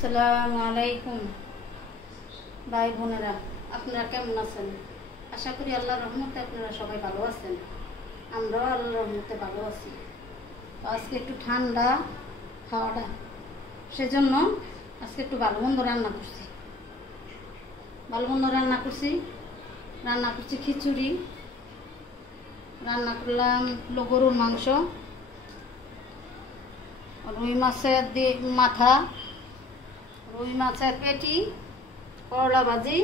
আসসালামু আলাইকুম ভাই বোনেরা, আপনারা কেমন আছেন? আশা করি আল্লাহর রহমতে আপনারা সবাই ভালো আছেন। আমরাও আল্লাহর রহমতে ভালো আছি। তো আজকে একটু ঠান্ডা খাওয়াটা, সেজন্য আজকে একটু ভালো মন্দ রান্না করছি। রান্না করছি খিচুড়ি, রান্না করলাম গরুর মাংস, রুই মাছের মাথা, রুই মাছের পেটি, করলা ভাজি,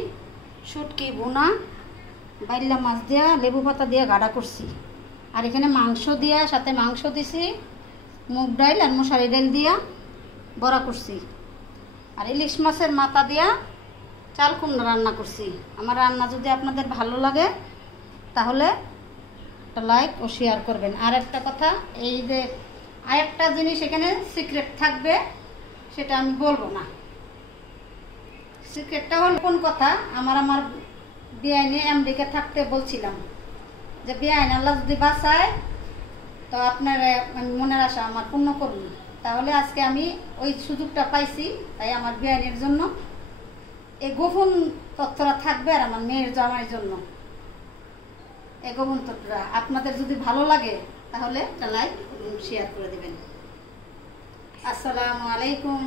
শুটকি ভুনা, বাইল্লা মাছ দিয়া লেবু পাতা দিয়ে গাঢ়া করছি। আর এখানে মাংস দিয়া, সাথে মাংস দিছি, মুগ ডাল আর মশারি ডাল দিয়া বড়া করছি। আর ইলিশ মাছের মাথা দিয়া চাল কুমড়া রান্না করছি। আমার রান্না যদি আপনাদের ভালো লাগে তাহলে একটা লাইক ও শেয়ার করবেন। আর একটা কথা, এই যে আরেকটা জিনিস এখানে সিক্রেট থাকবে, সেটা আমি বলবো না। সিক্রেটটা হল কোন কথা, আমার বেআইনে আমেরিকা থাকতে বলছিলাম যে বেআইন আল্লাহ যদি বাঁচায় তো আপনার মনের আশা আমার পূর্ণ করুন। তাহলে আজকে আমি ওই সুযোগটা পাইছি, তাই আমার বেআইনের জন্য এই গোপন তথ্যটা থাকবে। আর আমার মেয়ের জামাইয়ের জন্য এই গোপন তথ্যটা আপনাদের যদি ভালো লাগে তাহলে একটা লাইক শেয়ার করে দেবেন। আসসালামু আলাইকুম।